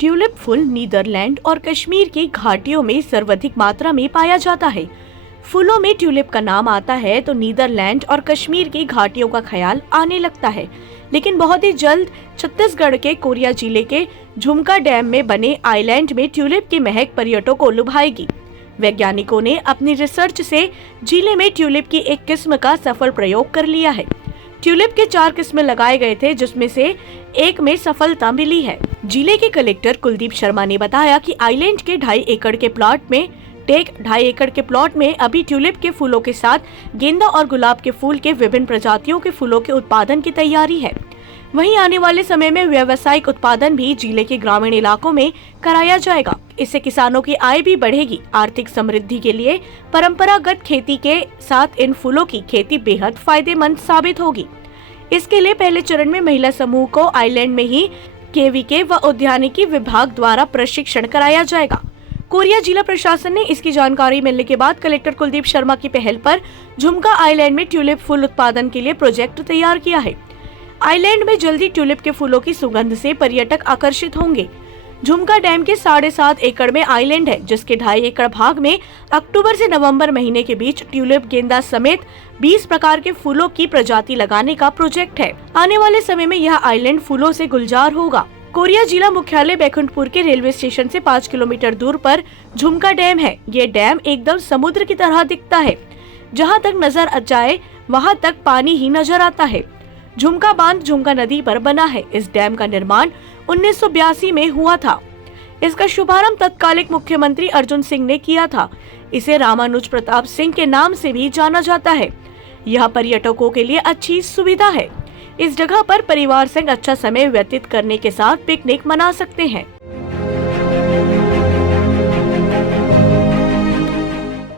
Tulip फूल Netherlands और कश्मीर की घाटियों में सर्वाधिक मात्रा में पाया जाता है। फूलों में ट्यूलिप का नाम आता है तो नीदरलैंड और कश्मीर की घाटियों का ख्याल आने लगता है, लेकिन बहुत ही जल्द छत्तीसगढ़ के कोरिया जिले के झुमका डैम में बने आइलैंड में ट्यूलिप की महक पर्यटकों को लुभाएगी। वैज्ञानिकों ने अपनी रिसर्च से जिले में ट्यूलिप की एक किस्म का सफल प्रयोग कर लिया है। ट्यूलिप के 4 किस्में लगाए गए थे, जिसमें से एक में सफलता मिली है। जिले के कलेक्टर कुलदीप शर्मा ने बताया कि आइलैंड के 2.5 एकड़ के प्लॉट में अभी ट्यूलिप के फूलों के साथ गेंदा और गुलाब के फूल के विभिन्न प्रजातियों के फूलों के उत्पादन की तैयारी है। वहीं आने वाले समय में व्यावसायिक उत्पादन भी जिले के ग्रामीण इलाकों में कराया जाएगा। इससे किसानों की आय भी बढ़ेगी। आर्थिक समृद्धि के लिए परंपरागत खेती के साथ इन फूलों की खेती बेहद फायदेमंद साबित होगी। इसके लिए पहले चरण में महिला समूह को आइलैंड में ही केवीके व उद्यानिकी विभाग द्वारा प्रशिक्षण कराया जाएगा। कोरिया जिला प्रशासन ने इसकी जानकारी मिलने के बाद कलेक्टर कुलदीप शर्मा की पहल पर झुमका आइलैंड में ट्यूलिप फूल उत्पादन के लिए प्रोजेक्ट तैयार किया है। आइलैंड में जल्दी ट्यूलिप के फूलों की सुगंध से पर्यटक आकर्षित होंगे। झुमका डैम के 7.5 एकड़ में आइलैंड है, जिसके 2.5 एकड़ भाग में अक्टूबर से नवंबर महीने के बीच ट्यूलिप, गेंदा समेत 20 प्रकार के फूलों की प्रजाति लगाने का प्रोजेक्ट है। आने वाले समय में यह आइलैंड फूलों से गुलजार होगा। कोरिया जिला मुख्यालय बैकुंठपुर के रेलवे स्टेशन से 5 किलोमीटर दूर पर झुमका डैम है। ये डैम एकदम समुद्र की तरह दिखता है। जहाँ तक नजर जाए वहाँ तक पानी ही नजर आता है। झुमका बांध झुमका नदी पर बना है। इस डैम का निर्माण 1982 में हुआ था। इसका शुभारंभ तत्कालिक मुख्यमंत्री अर्जुन सिंह ने किया था। इसे रामानुज प्रताप सिंह के नाम से भी जाना जाता है। यह पर्यटकों के लिए अच्छी सुविधा है। इस जगह पर परिवार संग अच्छा समय व्यतीत करने के साथ पिकनिक मना सकते हैं।